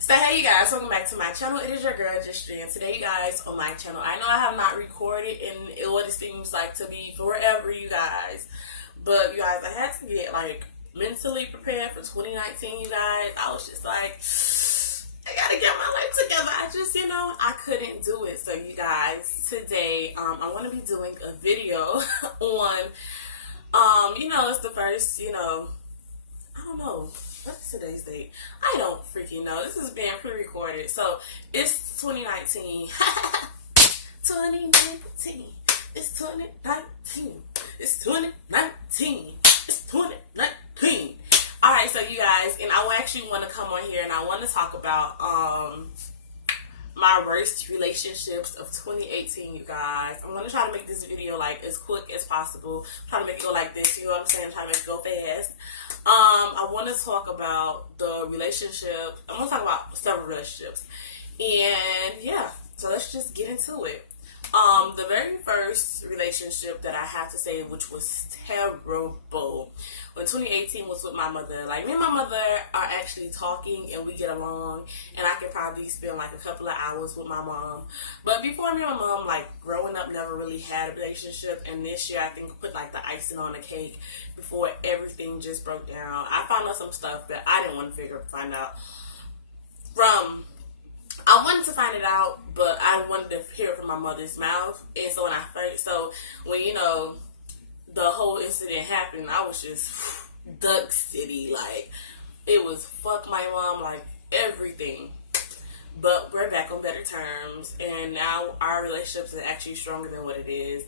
So hey you guys, welcome back to my channel. It is your girl Justry, and today you guys on my channel. I know I have not recorded in what it seems like to be forever, you guys. But you guys, I had to get like mentally prepared for 2019, you guys. I was just like, I gotta get my life together. I couldn't do it. So you guys, today I want to be doing a video on it's the first, I don't know. What's today's date? I don't freaking know. This is being pre-recorded. So, it's 2019. 2019. It's 2019. It's 2019. It's 2019. Alright, so you guys, and I actually want to come on here and I want to talk about my worst relationships of 2018, you guys. I'm going to try to make this video like as quick as possible. I'm trying to make it go like this, you know what I'm saying? I'm trying to make it go fast. I want to talk about the relationship. I'm going to talk about several relationships. And yeah, so let's just get into it. The very first relationship that I have to say, which was terrible, when 2018 was with my mother. Like, me and my mother are actually talking and we get along, and I can probably spend like a couple of hours with my mom. But before me and my mom, like, growing up, never really had a relationship, and this year I think put like the icing on the cake before everything just broke down. I found out some stuff that I didn't want to find out from. I wanted to find it out, but I wanted to hear it from my mother's mouth. And so when the whole incident happened, I was just Duck City. Like, it was fuck my mom, like everything. But we're back on better terms, and now our relationship is actually stronger than what it is.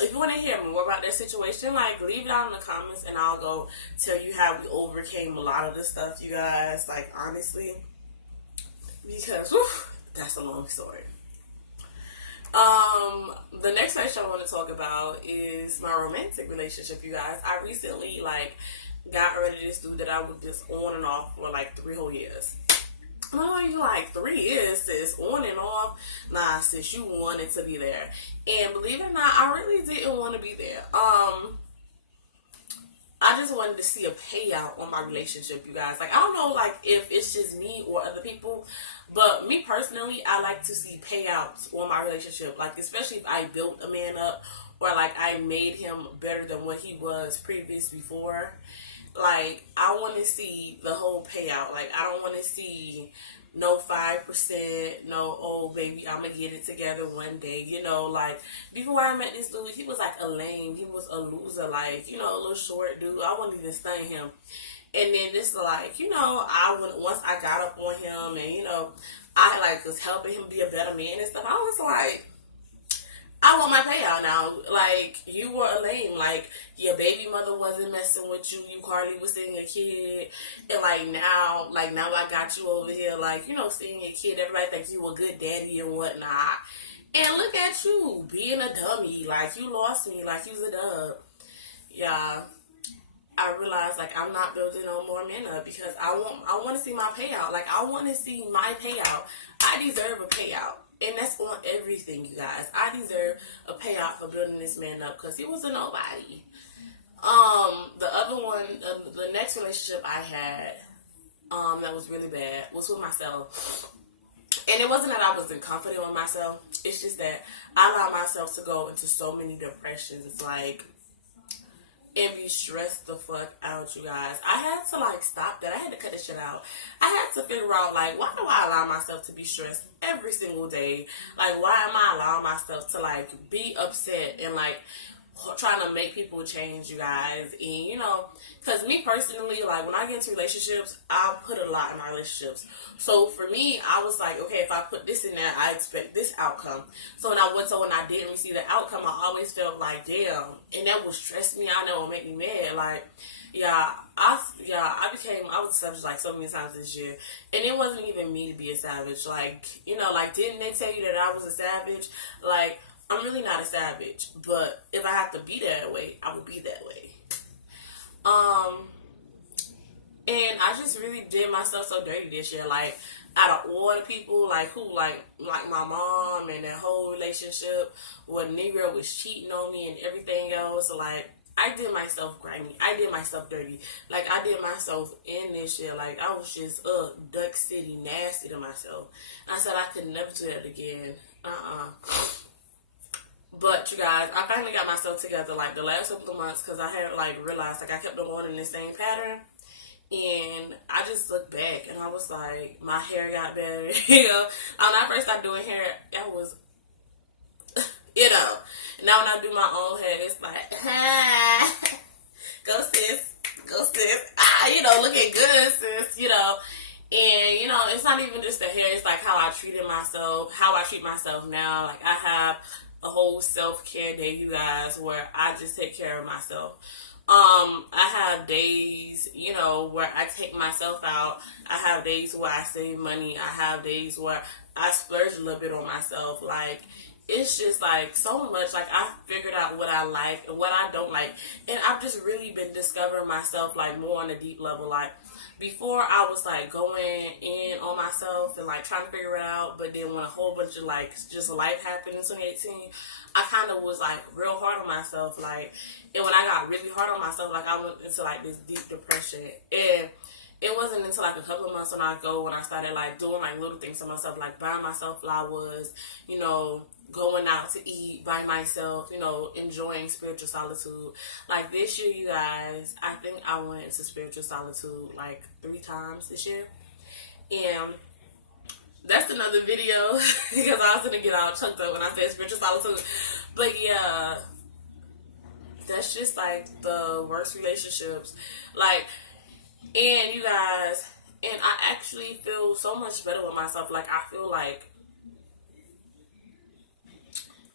If you want to hear more about that situation, like, leave it down in the comments, and I'll go tell you how we overcame a lot of the stuff, you guys. Like, honestly. Because, that's a long story. The next section I want to talk about is my romantic relationship, you guys. I recently, got rid of this dude that I was just on and off for, 3 whole years. Oh, you 3 years, sis, on and off? Nah, sis, you wanted to be there. And believe it or not, I really didn't want to be there. I just wanted to see a payout on my relationship, you guys. Like, I don't know, if it's just me or other people, but me personally, I like to see payouts on my relationship. Like, especially if I built a man up or, I made him better than what he was before. Like, I want to see the whole payout. Like, I don't want to see no 5%, no, oh, baby, I'm going to get it together one day. Before I met this dude, he was a lame. He was a loser, a little short dude. I wouldn't even stun him. And then this once I got up on him and, I, was helping him be a better man and stuff, I was like, I want my payout now. You were a lame. Your baby mother wasn't messing with you. You hardly was seeing a kid. And, now I got you over here, seeing a kid. Everybody thinks you a good daddy and whatnot. And look at you, being a dummy. You lost me. You's a dub. Yeah. I realized, I'm not building no more men up because I want to see my payout. I want to see my payout. I deserve a payout. And that's on everything, you guys. I deserve a payout for building this man up because he was a nobody. The other one, the next relationship I had, that was really bad was with myself. And it wasn't that I wasn't confident with myself. It's just that I allowed myself to go into so many depressions. It's and be stressed the fuck out, you guys. I had to stop that. I had to cut this shit out. I had to figure out why do I allow myself to be stressed every single day? Why am I allowing myself to be upset and trying to make people change, you guys? And because me personally, when I get into relationships, I put a lot in my relationships. So for me, I was okay, if I put this in there, I expect this outcome. So when I didn't receive the outcome, I always felt damn, and that would stress me out. That would make me mad. I was a savage so many times this year, and it wasn't even me to be a savage. Didn't they tell you that I was a savage? I'm really not a savage, but if I have to be that way, I would be that way. And I just really did myself so dirty this year. Out of all the people, who, my mom and that whole relationship, where Negro was cheating on me and everything else, I did myself grimy. I did myself dirty. Like, I did myself in this shit. Like, I was just, Duck City nasty to myself. I said I could never do that again. But, you guys, I finally got myself together, like, the last couple of months, because I had, like, realized, like, I kept on going in the same pattern. And I just looked back, and I was like, my hair got better. You know, when I first started doing hair, I was, you know. Now when I do my own hair, it's like, go sis, go sis. You know, looking good, sis, you know. And, you know, it's not even just the hair, it's like how I treated myself, how I treat myself now. Like, I have a whole self-care day, you guys, where I just take care of myself. I have days, you know, where I take myself out. I have days where I save money. I have days where I splurge a little bit on myself. Like, it's just like so much. Like, I figured out what I like and what I don't like. And I've just really been discovering myself, like, more on a deep level. Like, before I was like going in on myself and like trying to figure it out. But then when a whole bunch of like just life happened in 2018, I kind of was like real hard on myself. Like, and when I got really hard on myself, like, I went into like this deep depression. And it wasn't until like a couple of months when I started like doing like little things to myself, like buying myself flowers, you know, going out to eat by myself, you know, enjoying spiritual solitude. Like, this year, you guys, I think I went into spiritual solitude like 3 times this year. And that's another video because I was gonna get all choked up when I said spiritual solitude. But yeah, that's just like the worst relationships. Like, and you guys, and I actually feel so much better with myself. Like, I feel like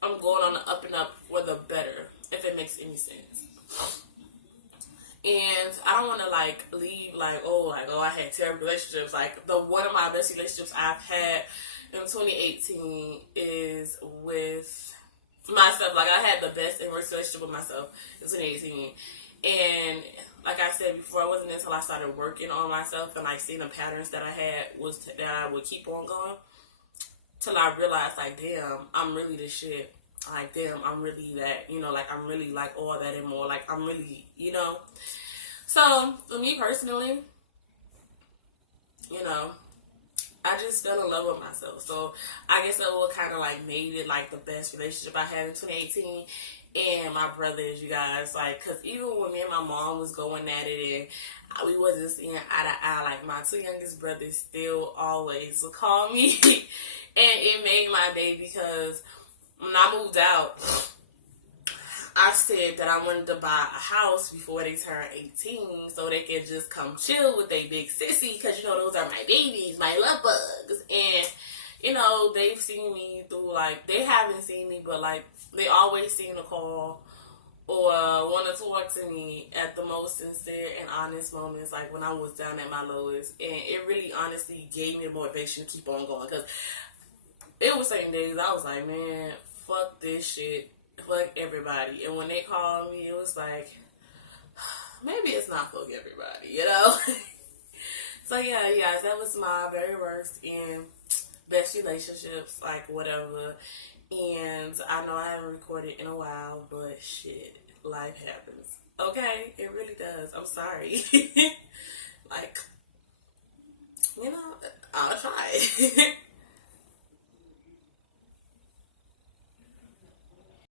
I'm going on the up and up for the better, if it makes any sense. And I don't want to like leave like, oh, I had terrible relationships. Like, one of my best relationships I've had in 2018 is with myself. Like, I had the best and worst relationship with myself in 2018. And like I said before, it wasn't until I started working on myself and like seeing the patterns that I had that I would keep on going, till I realized, like, damn, I'm really the shit. Like, damn, I'm really that, you know, like, I'm really, like, all that and more. Like, I'm really, you know. So, for me personally, you know, I just fell in love with myself. So, I guess that what kind of, like, made it, like, the best relationship I had in 2018. And my brothers, you guys, like, because even when me and my mom was going at it and we wasn't seeing eye to eye, like, my 2 youngest brothers still always would call me. And it made my day because when I moved out, I said that I wanted to buy a house before they turn 18 so they could just come chill with their big sissy, because, you know, those are my babies, my love bugs. And, you know, they've seen me through, like, they haven't seen me, but, like, they always seem to call or want to talk to me at the most sincere and honest moments, like when I was down at my lowest. And it really honestly gave me the motivation to keep on going, because it was certain days I was like, man, fuck this shit, fuck everybody. And when they called me, it was like, maybe it's not fuck everybody, you know? So yeah, guys, that was my very worst and best relationships, like, whatever. And I know I haven't recorded in a while, but shit, life happens. Okay? It really does. I'm sorry. Like, you know, I'll try.